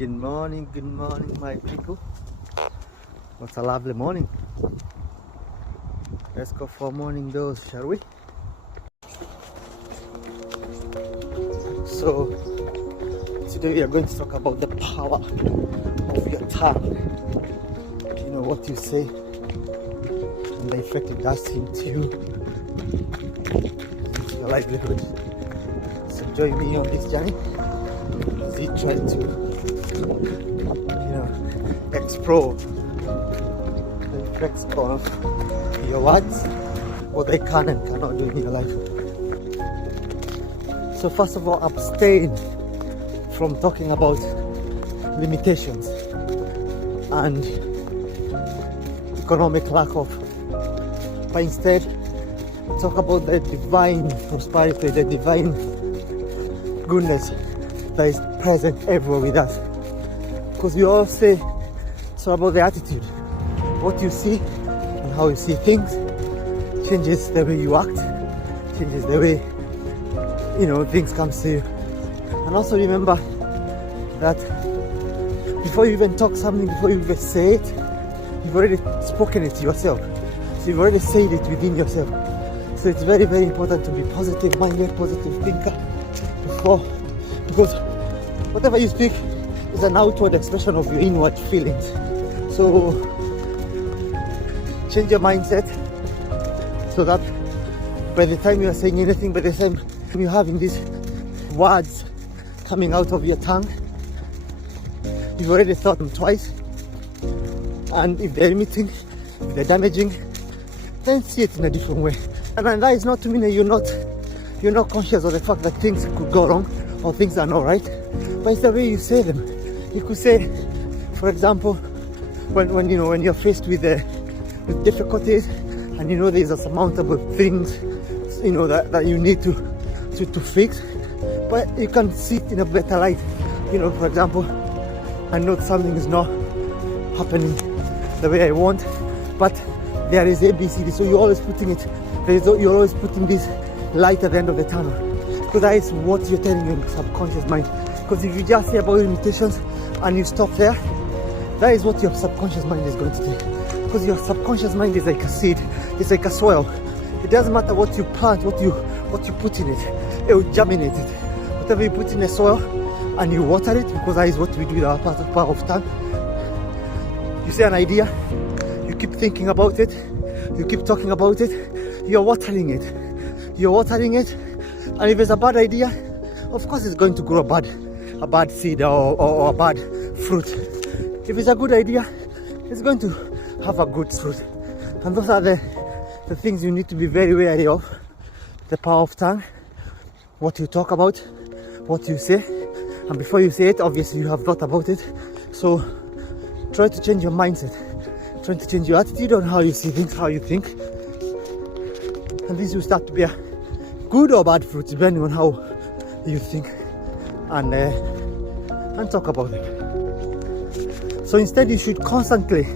Good morning, my people. What a lovely morning. Let's go for a morning dose, shall we? So, today we are going to talk about the power of your tongue. You know, what you say and the effect it does into you, into your livelihood. So, join me on this journey as we try to explore the effects of your words, what they can and cannot do in your life. So first of all, abstain from talking about limitations and economic lack of, but instead talk about the divine prosperity, the divine goodness that is present everywhere with us. Because we all say so about the attitude. What you see and how you see things changes the way you act, changes the way things come to you. And also remember that before you even talk something, before you even say it, you've already spoken it to yourself. So you've already said it within yourself. So it's very, very important to be positive minded, positive thinker because whatever you speak is an outward expression of your inward feelings. So change your mindset so that by the time you are saying anything, by the time you're having these words coming out of your tongue, you've already thought them twice. And if they're limiting, if they're damaging, then see it in a different way. And that is not to mean that you're not conscious of the fact that things could go wrong or things are not right, but it's the way you say them. You could say, for example, when you're faced with difficulties and there's a surmountable things that you need to fix, but you can see it in a better light. For example, I know something is not happening the way I want, but there is ABCD, so you're always putting this light at the end of the tunnel, because that is what you're telling your subconscious mind. Because if you just say about limitations and you stop there, that is what your subconscious mind is going to do. Because your subconscious mind is like a seed, it's like a soil. It doesn't matter what you plant, what you put in it, it will germinate it. Whatever you put in the soil and you water it, because that is what we do with our power of tongue. You say an idea, you keep thinking about it, you keep talking about it, you're watering it. And if it's a bad idea, of course it's going to grow a bad seed or a bad fruit. If it's a good idea, it's going to have a good fruit. And those are the things you need to be very wary of. The power of tongue, what you talk about, what you say. And before you say it, obviously you have thought about it. So try to change your mindset. Try to change your attitude on how you see things, how you think. And this will start to bear good or bad fruit, depending on how you think and talk about it. So instead, you should constantly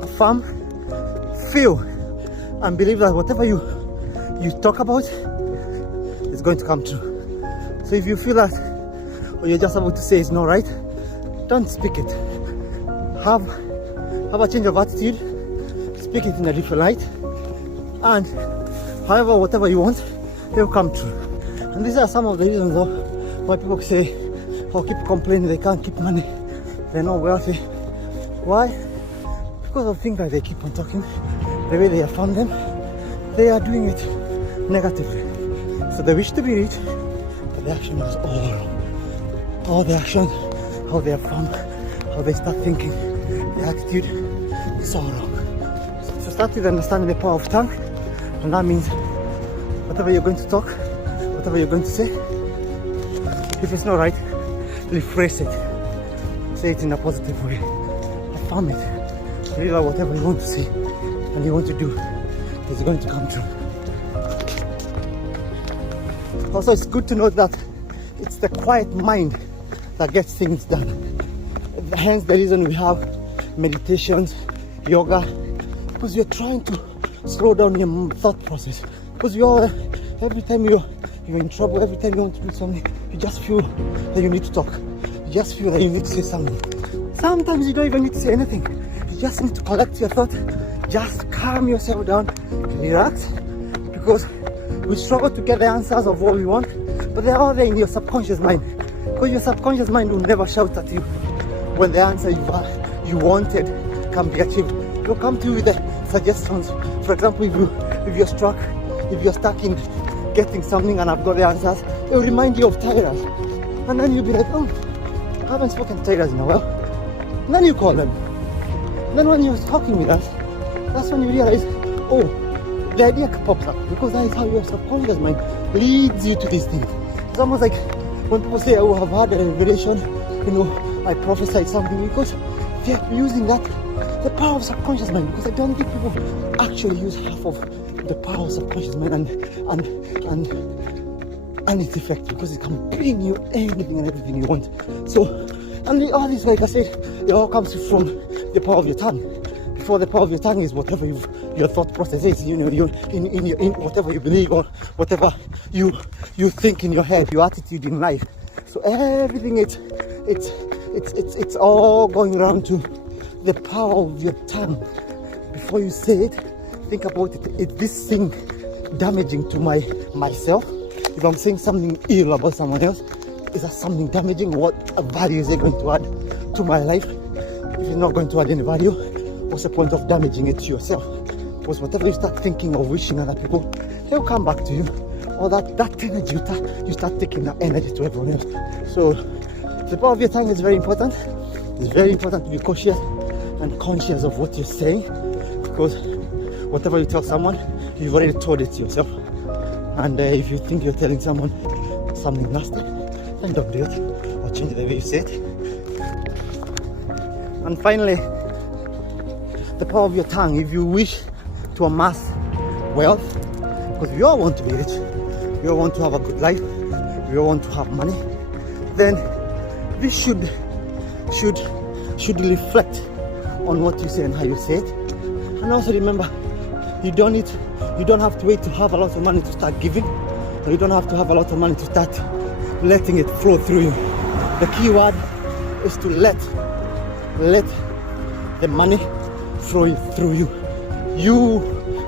affirm, feel, and believe that whatever you talk about is going to come true. So if you feel that what you're just about to say is not right, don't speak it. Have a change of attitude, speak it in a different light, and however, whatever you want, it will come true. And these are some of the reasons why people say, keep complaining they can't keep money, they're not wealthy. Why? Because of things that they keep on talking, the way they affirm them, they are doing it negatively. So they wish to be rich, but the action is all wrong. All the action, how they affirm, how they start thinking, the attitude is all wrong. So start with understanding the power of tongue, and that means whatever you're going to talk, whatever you're going to say, if it's not right, rephrase it. Say it in a positive way. Affirm it. Really, whatever you want to say and you want to do is going to come true. Also, it's good to know that it's the quiet mind that gets things done. Hence the reason we have meditations, yoga, because you're trying to slow down your thought process. Because every time you're in trouble, every time you want to do something, you just feel that you need to talk. You you just feel that you need to say something. Sometimes you don't even need to say anything. You just need to collect your thought, just calm yourself down, relax, because we struggle to get the answers of what we want, but they're all there in your subconscious mind. Because your subconscious mind will never shout at you when the answer you wanted can be achieved. It will come to you with the suggestions. For example, if you're stuck in getting something and I've got the answers, it will remind you of Tyrus. And then you'll be like, oh, I haven't spoken to Tyrus in a while. And then you call them. And then when you're talking with us, that's when you realize, oh, the idea pops up, because that is how your subconscious mind leads you to these things. It's almost like when people say, oh, I've had a revelation, I prophesied something, because they're using that, the power of subconscious mind, because I don't think people actually use half of the power of subconscious mind and its effect, because it can bring you anything and everything you want. So, and all this, like I said, it all comes from the power of your tongue. Before the power of your tongue is whatever your thought process is, in whatever you believe or whatever you think in your head, your attitude in life. So everything it's all going around to the power of your tongue. Before you say it, think about it. Is this thing damaging to myself? If I'm saying something ill about someone else, is that something damaging? What value is it going to add to my life? If it's not going to add any value, what's the point of damaging it to yourself? Because whatever you start thinking or wishing other people, they'll come back to you. Or that energy, you start taking that energy to everyone else. So the power of your tongue is very important. It's very important to be cautious and conscious of what you're saying, because whatever you tell someone, you've already told it to yourself. And if you think you're telling someone something nasty, then don't do it, or change the way you say it. And finally, the power of your tongue. If you wish to amass wealth, because we all want to be rich, we all want to have a good life, we all want to have money, then this should reflect on what you say and how you say it. And also remember, you don't have to wait to have a lot of money to start giving, or you don't have to have a lot of money to start letting it flow through you. The key word is to let the money flow through you.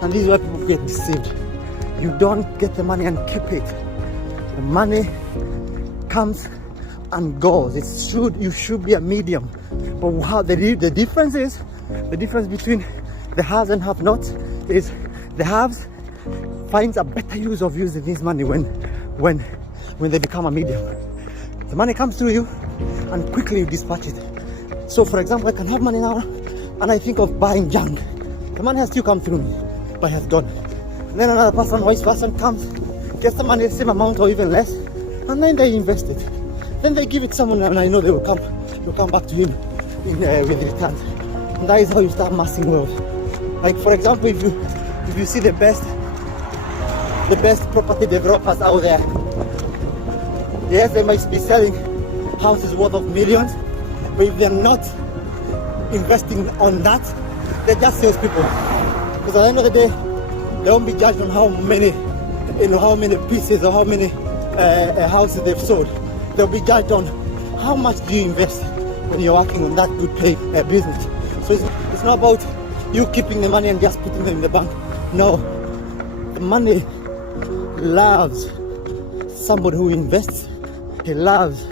And this is why people get deceived. You don't get the money and keep it. The money comes and goes. You should be a medium. But how the difference is, the difference between the haves and have-nots is the haves finds a better use of using this money when they become a medium. The money comes through you and quickly you dispatch it. So for example, I can have money now and I think of buying junk. The money has still come through me, but it has gone. And then another person, wise person, comes, gets the money the same amount or even less, and then they invest it. Then they give it someone, and I know they will come back to him with returns. And that is how you start amassing wealth. Like for example, if you see the best property developers out there, yes, they might be selling houses worth of millions, but if they're not investing on that, they're just salespeople. Because at the end of the day, they won't be judged on how many pieces or how many houses they've sold. They'll be judged on how much do you invest when you're working on that good paying business. So it's not about you keeping the money and just putting them in the bank. No, the money loves somebody who invests. He loves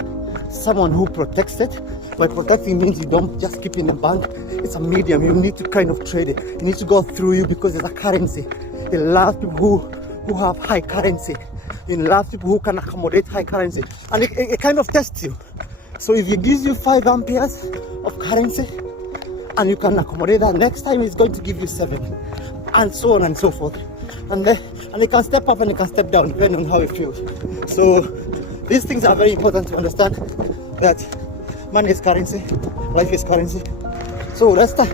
someone who protects it. By protecting means you don't just keep it in the bank. It's a medium. You need to kind of trade it. It needs to go through you because it's a currency. It loves people who have high currency. It loves people who can accommodate high currency. And it kind of tests you. So if it gives you 5 amperes of currency and you can accommodate that, next time it's going to give you 7, and so on and so forth. And it can step up and it can step down depending on how it feels. So these things are very important to understand, that money is currency, life is currency. So let's start.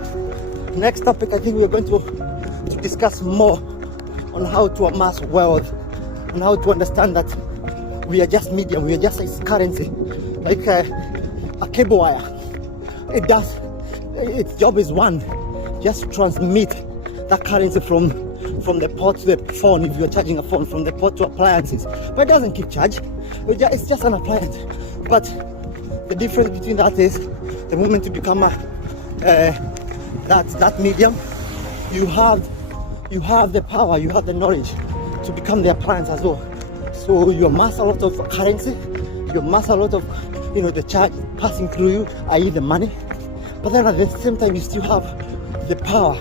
Next topic, I think we're going to discuss more on how to amass wealth and how to understand that we are just medium, we are just currency, like a cable wire. Its job is one, just transmit that currency from the port to the phone. If you're charging a phone, from the port to appliances, but it doesn't keep charge. It's just an appliance. But The difference between that is the moment you become that medium, you have the power, you have the knowledge to become the appliance as well. So you amass a lot of currency, you amass a lot of the charge passing through you, i.e. the money. But then at the same time, you still have the power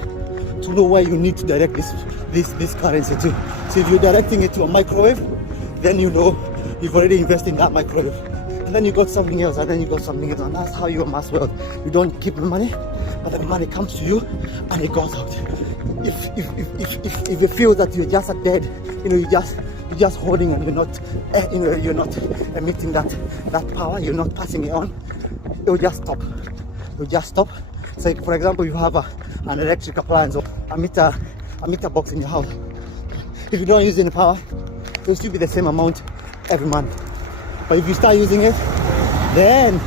to know where you need to direct this currency to. So if you're directing it to a microwave, then you know you've already invested in that microwave. And then you got something else, and then you got something else, and that's how you amass wealth. You don't keep the money, but the money comes to you and it goes out. If you feel that you're just a dead, you're just holding and you're not emitting that power, you're not passing it on, it will just stop. It will just stop. So for example, you have an electric appliance or a meter box in your house. If you don't use any power, it will still be the same amount every month. But if you start using it, then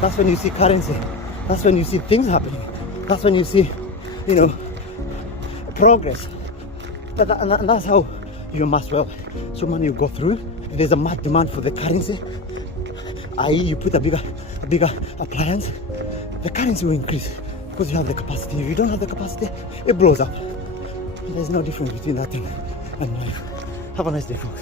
that's when you see currency. That's when you see things happening. That's when you see, progress. And that's how you amass wealth. So money will go through. If there's a mad demand for the currency, i.e. you put a bigger appliance, the currency will increase because you have the capacity. If you don't have the capacity, it blows up. And there's no difference between that and life. Have a nice day, folks.